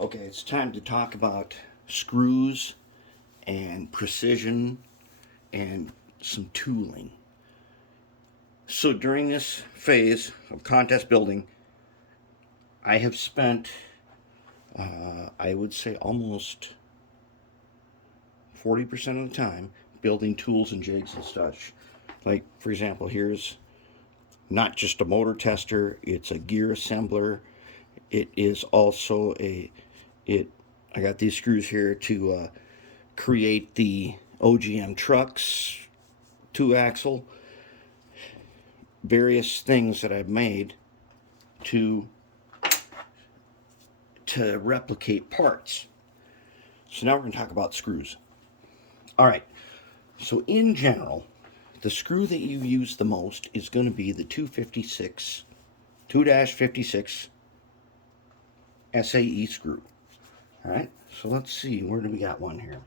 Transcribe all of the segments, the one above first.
Okay, it's time to talk about screws and precision and some tooling. So during this phase of contest building, I have spent, I would say, almost 40% of the time building tools and jigs and such. Like, for example, here's not just a motor tester, it's a gear assembler. It is also I got these screws here to create the OGM trucks, two axle, various things that I've made to replicate parts. So now we're going to talk about screws. All right. So in general, the screw that you use the most is going to be the 256 2-56 SAE screw. All right. So let's see, where do we got one here?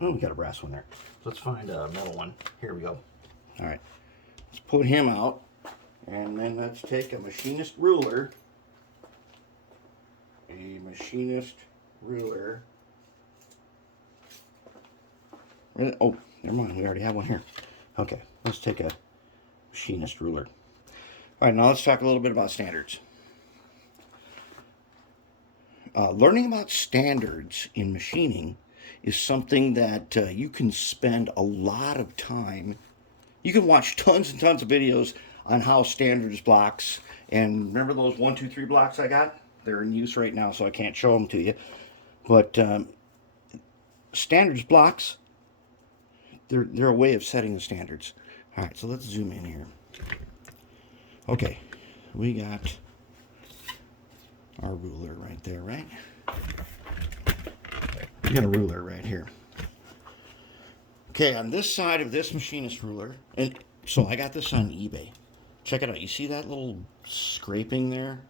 Oh, we got a brass one there. Let's find a metal one. Here we go. All right. Let's put him out, and then let's take a machinist ruler. A machinist ruler. Oh, never mind. We already have one here. Okay, let's take a machinist ruler. All right, now let's talk a little bit about standards. Learning about standards in machining is something that you can spend a lot of time. You can watch tons and tons of videos on how standards blocks, and remember those 1, 2, 3 blocks I got? They're in use right now, so I can't show them to you. But standards blocks, they're a way of setting the standards. All right, so let's zoom in here. Okay, we got our ruler right there, right? We got a ruler right here. Okay, on this side of this machinist ruler, and so I got this on eBay. Check it out. You see that little scraping there?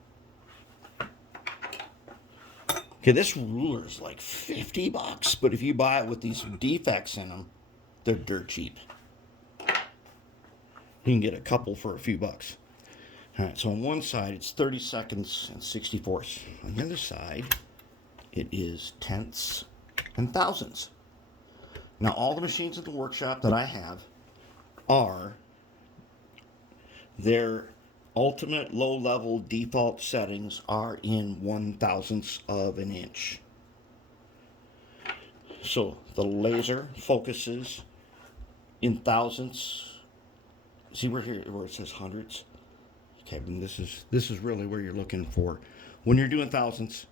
Okay, this ruler is like $50, but if you buy it with these defects in them, they're dirt cheap. You can get a couple for a few bucks. All right, so on one side it's 30 seconds and 64ths. On the other side, it is tenths and thousandths. Now, all the machines at the workshop that I have are their ultimate low-level default settings are in 1/1000ths of an inch. So the laser focuses in thousandths. See where it says hundreds? Okay, and this is really where you're looking for. When you're doing thousandths,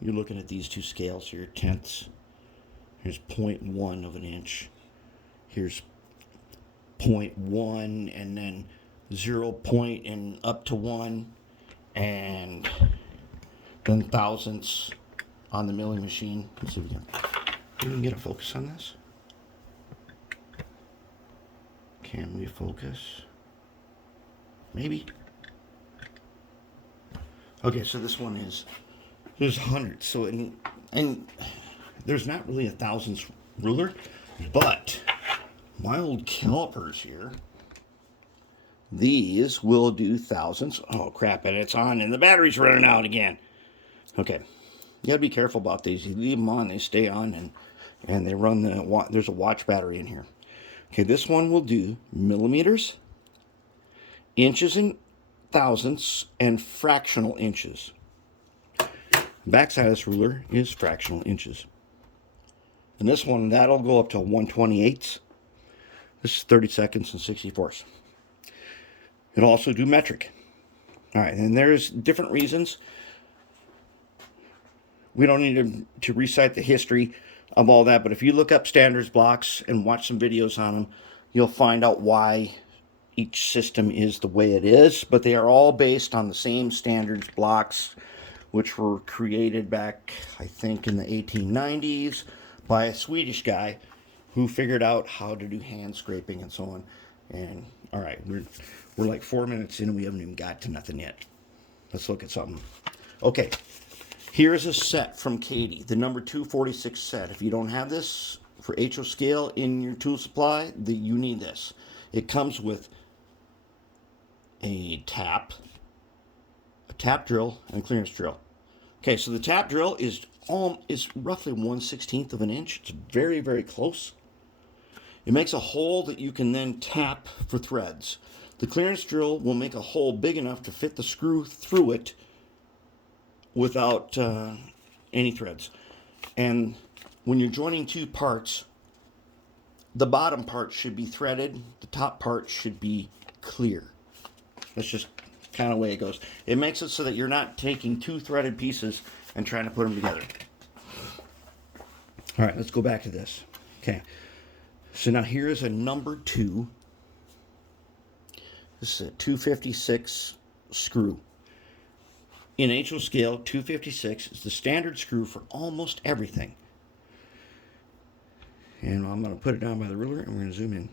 you're looking at these two scales here, tenths. Here's 0.1 of an inch. Here's 0.1, and then 0 point and up to 1, and then thousandths on the milling machine. Let's see if we can get a focus on this. Can we focus? Maybe. Okay, so this one there's hundreds. So and there's not really a thousandths ruler, but my old calipers here, these will do thousandths. Oh crap, and it's on and the battery's running out again. Okay, you gotta be careful about these. You leave them on, they stay on, and they run there's a watch battery in here. Okay, this one will do millimeters, inches and thousandths, and fractional inches. Backside of this ruler is fractional inches. And this one, that'll go up to 1/28. This is 30 seconds and 64ths. It'll also do metric. All right, and there's different reasons. We don't need to recite the history of all that, but if you look up standards blocks and watch some videos on them, you'll find out why each system is the way it is. But they are all based on the same standards blocks, which were created back, I think, in the 1890s by a Swedish guy who figured out how to do hand scraping and so on. And all right, we're like 4 minutes in and we haven't even got to nothing yet. Let's look at something. Okay, here's a set from Kadee, the number 246 set. If you don't have this for HO scale in your tool supply, you need this. It comes with a tap drill, and a clearance drill. Okay, so the tap drill is roughly 1/16 of an inch. It's very, very close. It makes a hole that you can then tap for threads. The clearance drill will make a hole big enough to fit the screw through it without any threads. And when you're joining two parts, the bottom part should be threaded, the top part should be clear. That's just kind of the way it goes. It makes it so that you're not taking two threaded pieces and trying to put them together. All right, let's go back to this. Okay, so now here is a number 2. This is a 256 screw. In HO scale, 256 is the standard screw for almost everything. And I'm going to put it down by the ruler and we're going to zoom in.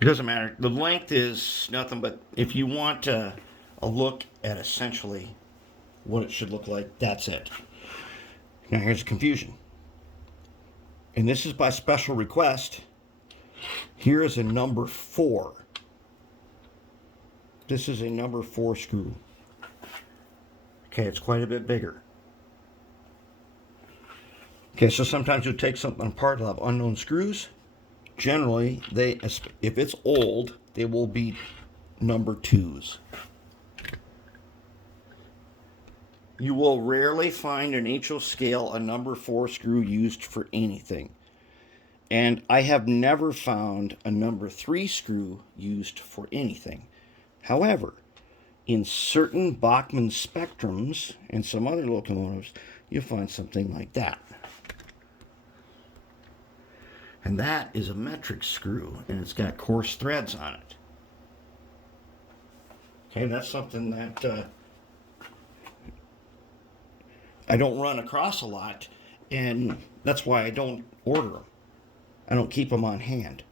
It doesn't matter. The length is nothing, but if you want a look at essentially what it should look like, that's it. Now here's the confusion. And this is by special request. Here is a number 4. This is a number 4 screw. Okay, it's quite a bit bigger. Okay, so sometimes you'll take something apart, you'll have unknown screws. Generally, if it's old, they will be number 2s. You will rarely find an HO scale a number 4 screw used for anything. And I have never found a number 3 screw used for anything. However, in certain Bachmann Spectrums and some other locomotives, you'll find something like that. And that is a metric screw, and it's got coarse threads on it. Okay, that's something that I don't run across a lot, and that's why I don't order them. I don't keep them on hand.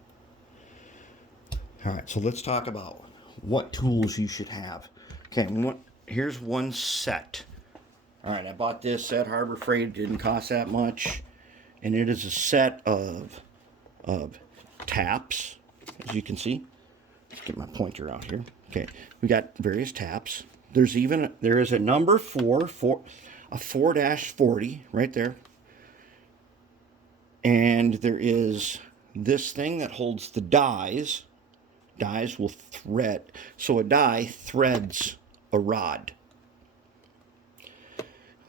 All right, so let's talk about what tools you should have. Okay, here's one set. All right, I bought this at Harbor Freight. It didn't cost that much, and it is a set of taps, as you can see. Let's get my pointer out here. Okay, we got various taps. There is a number 4, a 4-40 right there. And there is this thing that holds the dies. Dies will thread. So a die threads a rod.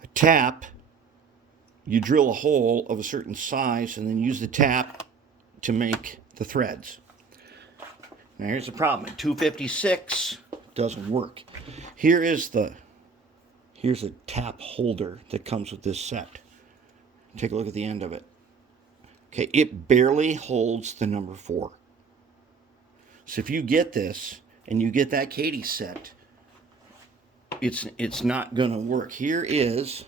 A tap, you drill a hole of a certain size and then use the tap to make the threads. Now here's the problem. At 256 doesn't work. Here's a tap holder that comes with this set. Take a look at the end of it. Okay, it barely holds the number 4. So if you get this and you get that Katie set, it's not going to work. Here is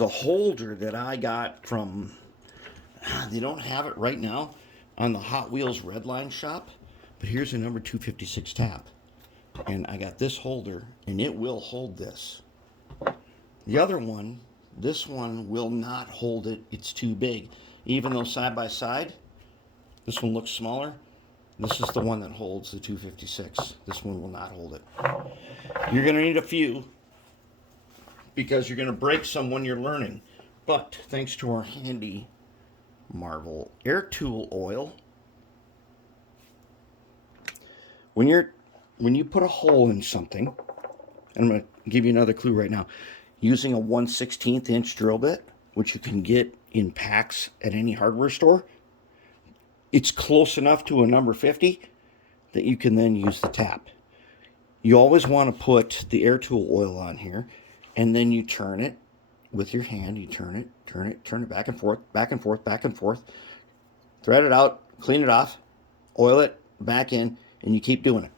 a holder that I got from, they don't have it right now on the Hot Wheels Redline shop, but here's a number 256 tap. And I got this holder, and it will hold this. The other one, this one will not hold it. It's too big. Even though side by side, this one looks smaller. This is the one that holds the 256. This one will not hold it. You're going to need a few because you're going to break some when you're learning. But thanks to our handy Marvel Air Tool oil, when you put a hole in something, and I'm going to give you another clue right now, using a 1/16 inch drill bit, which you can get in packs at any hardware store, it's close enough to a number 50 that you can then use the tap. You always want to put the Air Tool oil on here, and then you turn it with your hand. You turn it back and forth, back and forth, back and forth. Thread it out, clean it off, oil it, back in, and you keep doing it.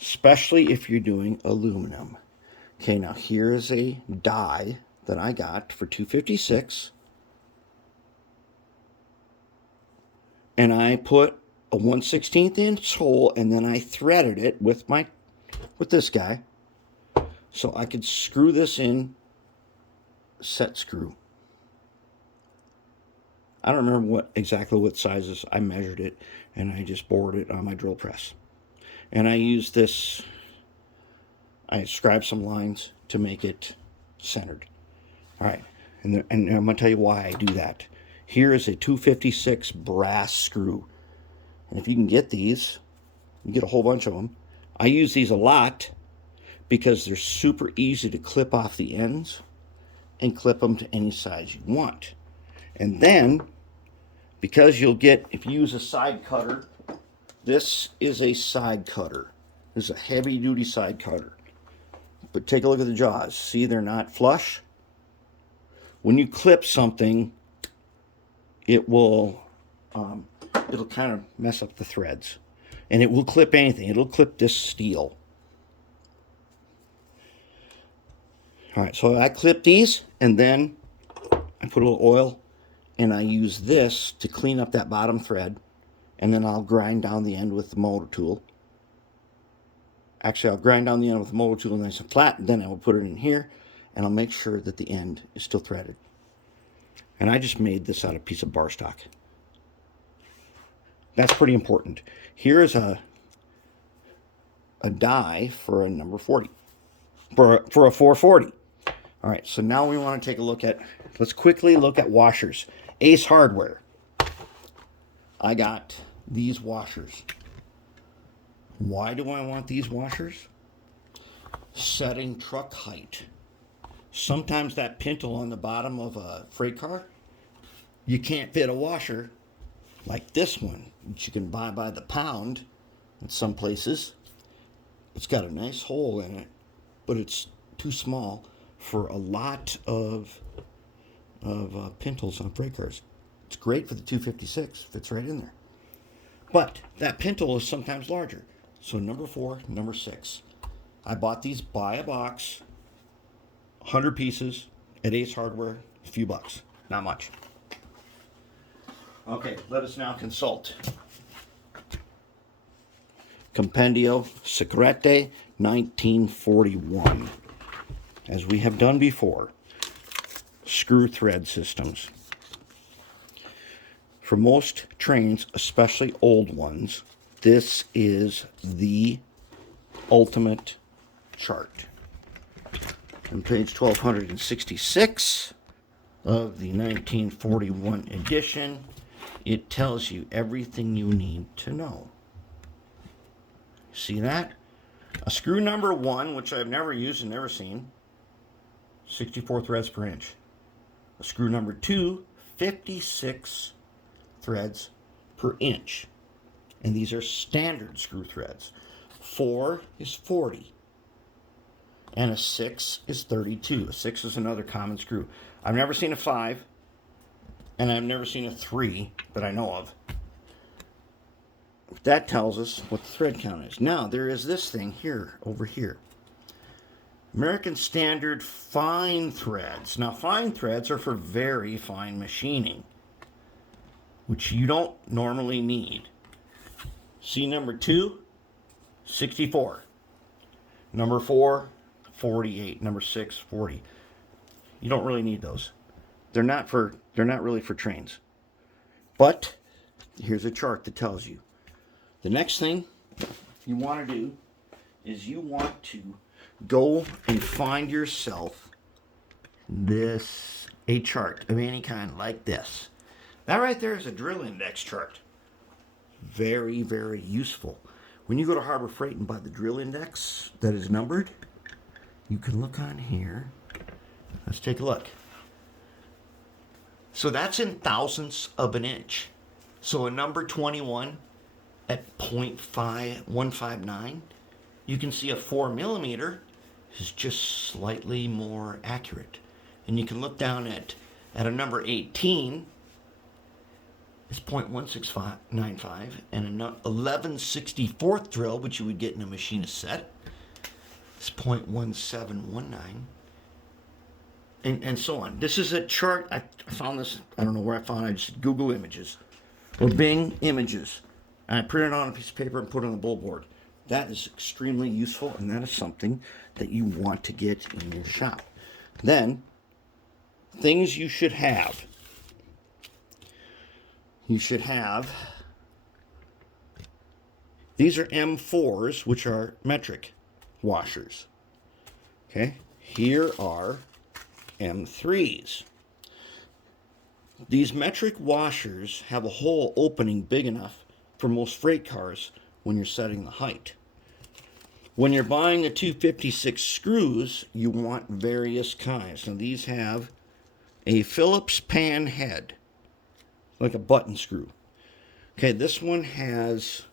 Especially if you're doing aluminum. Okay, now here is a die that I got for 256. And I put a 1/16 inch hole, and then I threaded it with this guy, so I could screw this in set screw. I don't remember exactly what sizes I measured it, and I just bored it on my drill press. And I use this, I scribe some lines to make it centered. All right, and I'm going to tell you why I do that. Here is a 256 brass screw. And if you can get these, you get a whole bunch of them. I use these a lot because they're super easy to clip off the ends and clip them to any size you want. And then, because you'll get, if you use a side cutter, this is a side cutter. This is a heavy duty side cutter. But take a look at the jaws. See, they're not flush. When you clip something, it will, it'll kind of mess up the threads. And it will clip anything. It'll clip this steel. All right, so I clip these, and then I put a little oil, and I use this to clean up that bottom thread, and then I'll grind down the end with the motor tool. Actually, I'll grind down the end with the motor tool nice and flat, and then I will put it in here, and I'll make sure that the end is still threaded. And I just made this out of a piece of bar stock. That's pretty important. Here is a die for a number 40, for a 440. All right, so now we want to take a look at, let's quickly look at washers. Ace Hardware. I got these washers. Why do I want these washers? Setting truck height. Sometimes that pintle on the bottom of a freight car, you can't fit a washer like this one, which you can buy by the pound in some places. It's got a nice hole in it, but it's too small for a lot of pintles on freight cars. It's great for the 256, fits right in there. But that pintle is sometimes larger. So number 4, number 6. I bought these by a box, 100 pieces at Ace Hardware, a few bucks, not much. Okay, let us now consult. Compendio Secrete 1941. As we have done before, screw thread systems. For most trains, especially old ones, this is the ultimate chart. On page 1266 of the 1941 edition, it tells you everything you need to know. See that? A screw number 1, which I've never used and never seen, 64 threads per inch. A screw number 2, 56 threads per inch. And these are standard screw threads. 4 is 40. And a 6 is 32. A 6 is another common screw. I've never seen a 5. And I've never seen a 3 that I know of. That tells us what the thread count is. Now, there is this thing here, over here. American Standard fine threads. Now, fine threads are for very fine machining, which you don't normally need. See number 2, 64. Number 4, 48. Number 6, 40. You don't really need those. They're not really for trains. But here's a chart that tells you. The next thing you want to do is you want to go and find yourself a chart of any kind like this. That right there is a drill index chart. Very, very useful. When you go to Harbor Freight and buy the drill index that is numbered, you can look on here. Let's take a look. So that's in thousandths of an inch. So a number 21 at 0.159, you can see a 4 millimeter is just slightly more accurate. And you can look down at a number 18 is 0.1695, and an 11/64th drill, which you would get in a machinist set, is 0.1719, and so on. This is a chart. I found this, I don't know where I found it. I just Google images or Bing images, and I printed it on a piece of paper and put it on the bull board. That is extremely useful, and that is something that you want to get in your shop. Then, things you should have. You should have These are M4s, which are metric washers. Okay, here are M3s. These metric washers have a hole opening big enough for most freight cars when you're setting the height. When you're buying the 256 screws, you want various kinds. Now these have a Phillips pan head, like a button screw. Okay, this one has,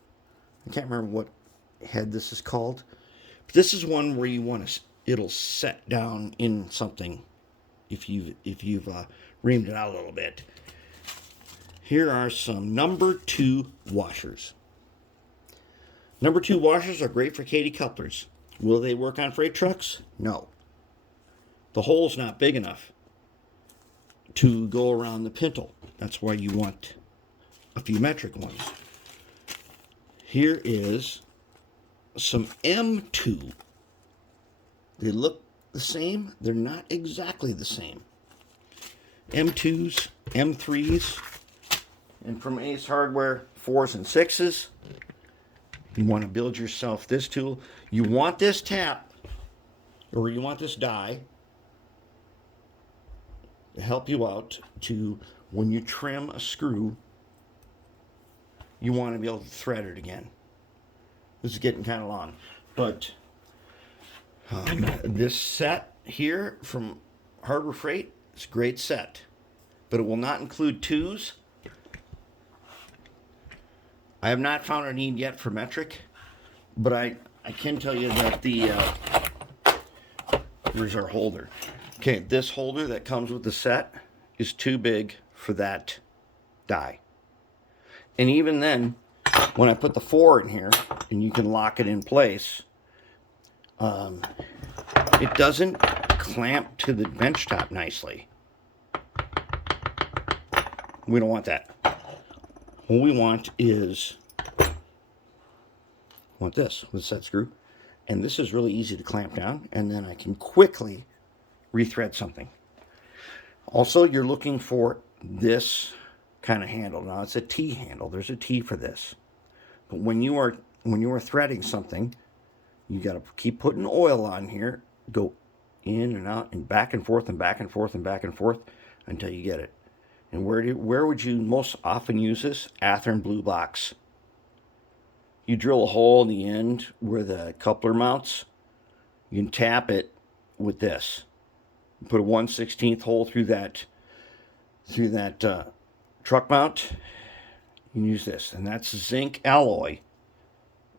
I can't remember what head this is called, but this is one where you want to, it'll set down in something if you've reamed it out a little bit. Here are some number 2 washers. Number 2 washers are great for Kadee couplers. Will they work on freight trucks? No. The hole's not big enough to go around the pintle. That's why you want a few metric ones. Here is some M2. They look the same. They're not exactly the same. M2s, M3s, and from Ace Hardware, 4s and 6s. You want to build yourself this tool. You want this tap, or you want this die to help you out to, when you trim a screw, you want to be able to thread it again. This is getting kind of long, but this set here from Harbor Freight is a great set, but it will not include 2s. I have not found a need yet for metric, but I can tell you that here's our holder. Okay, this holder that comes with the set is too big for that die. And even then, when I put the 4 in here, and you can lock it in place, it doesn't clamp to the bench top nicely. We don't want that. What we want is, this with a set screw, and this is really easy to clamp down, and then I can quickly rethread something. Also, you're looking for this kind of handle. Now it's a T handle. There's a T for this. But when you are threading something, you got to keep putting oil on here, go in and out and back and forth and back and forth and back and forth until you get it. And where would you most often use this? Athearn blue box. You drill a hole in the end where the coupler mounts. You can tap it with this. Put a 1/16 hole through that truck mount. You can use this, and that's zinc alloy.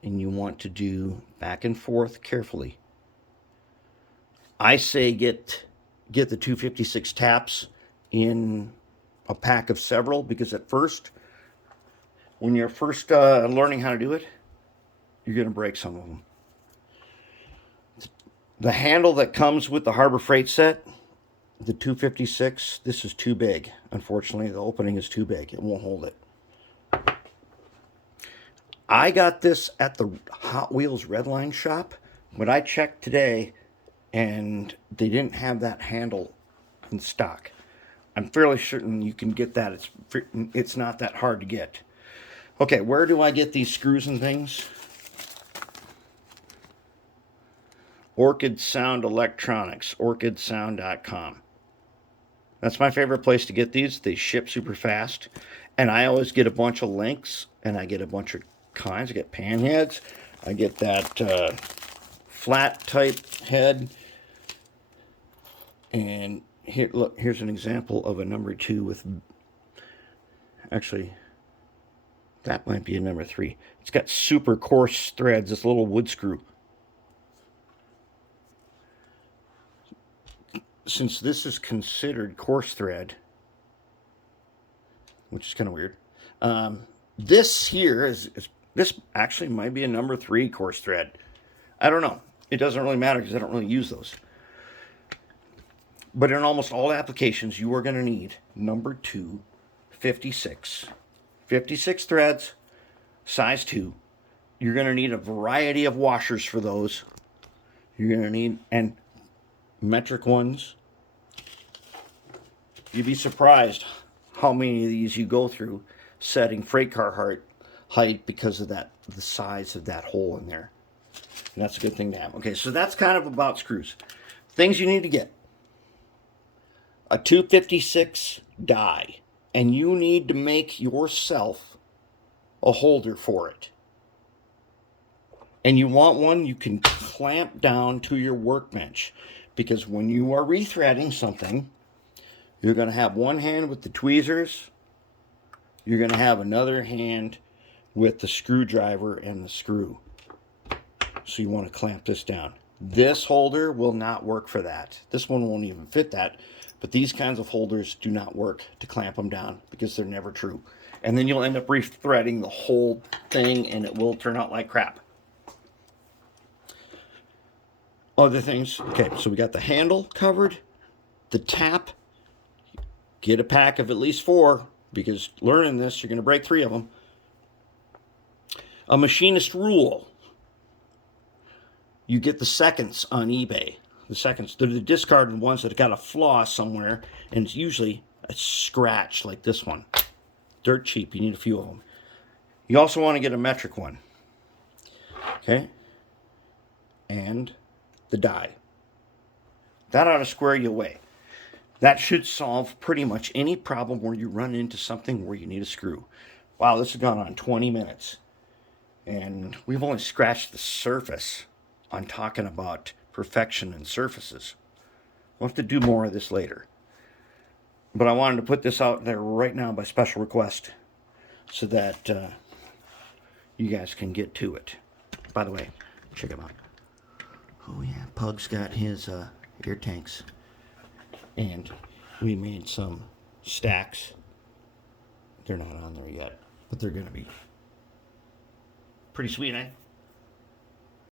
And you want to do back and forth carefully. I say get the 256 taps in a pack of several, because at first, when you're first learning how to do it, you're going to break some of them. The handle that comes with the Harbor Freight set, the 256, this is too big. Unfortunately, the opening is too big. It won't hold it. I got this at the Hot Wheels Redline shop, but I checked today and they didn't have that handle in stock. I'm fairly certain you can get that. It's not that hard to get. Okay, where do I get these screws and things? Orchid Sound Electronics, orchidsound.com. That's my favorite place to get these. They ship super fast. And I always get a bunch of links, and I get a bunch of kinds. I get pan heads. I get that flat type head. And here, look, here's an example of a number 2 with, actually, that might be a number 3. It's got super coarse threads, this little wood screw. Since this is considered coarse thread, which is kind of weird, this here this actually might be a number 3 coarse thread. I don't know. It doesn't really matter because I don't really use those. But in almost all applications, you are going to need number 2, 56. 56 threads, size 2. You're going to need a variety of washers for those. You're going to need, and metric ones. You'd be surprised how many of these you go through setting freight car height height because of that, the size of that hole in there. And that's a good thing to have. Okay, so that's kind of about screws. Things you need to get. A 256 die. And you need to make yourself a holder for it. And you want one you can clamp down to your workbench. Because when you are rethreading something, you're going to have one hand with the tweezers. You're going to have another hand with the screwdriver and the screw. So you want to clamp this down. This holder will not work for that. This one won't even fit that. But these kinds of holders do not work to clamp them down because they're never true. And then you'll end up rethreading the whole thing and it will turn out like crap. Other things. Okay, so we got the handle covered. The tap. Get a pack of at least 4 because learning this, you're going to break 3 of them. A machinist rule. You get the seconds on eBay. The seconds. They're the discarded ones that got a flaw somewhere, and it's usually a scratch like this one. Dirt cheap. You need a few of them. You also want to get a metric one. Okay? And the die. That ought to square you away. That should solve pretty much any problem where you run into something where you need a screw. Wow, this has gone on 20 minutes. And we've only scratched the surface on talking about perfection and surfaces. We'll have to do more of this later. But I wanted to put this out there right now by special request so that you guys can get to it. By the way, check him out. Oh yeah, Pug's got his air tanks. And we made some stacks. They're not on there yet, but they're going to be pretty sweet, eh?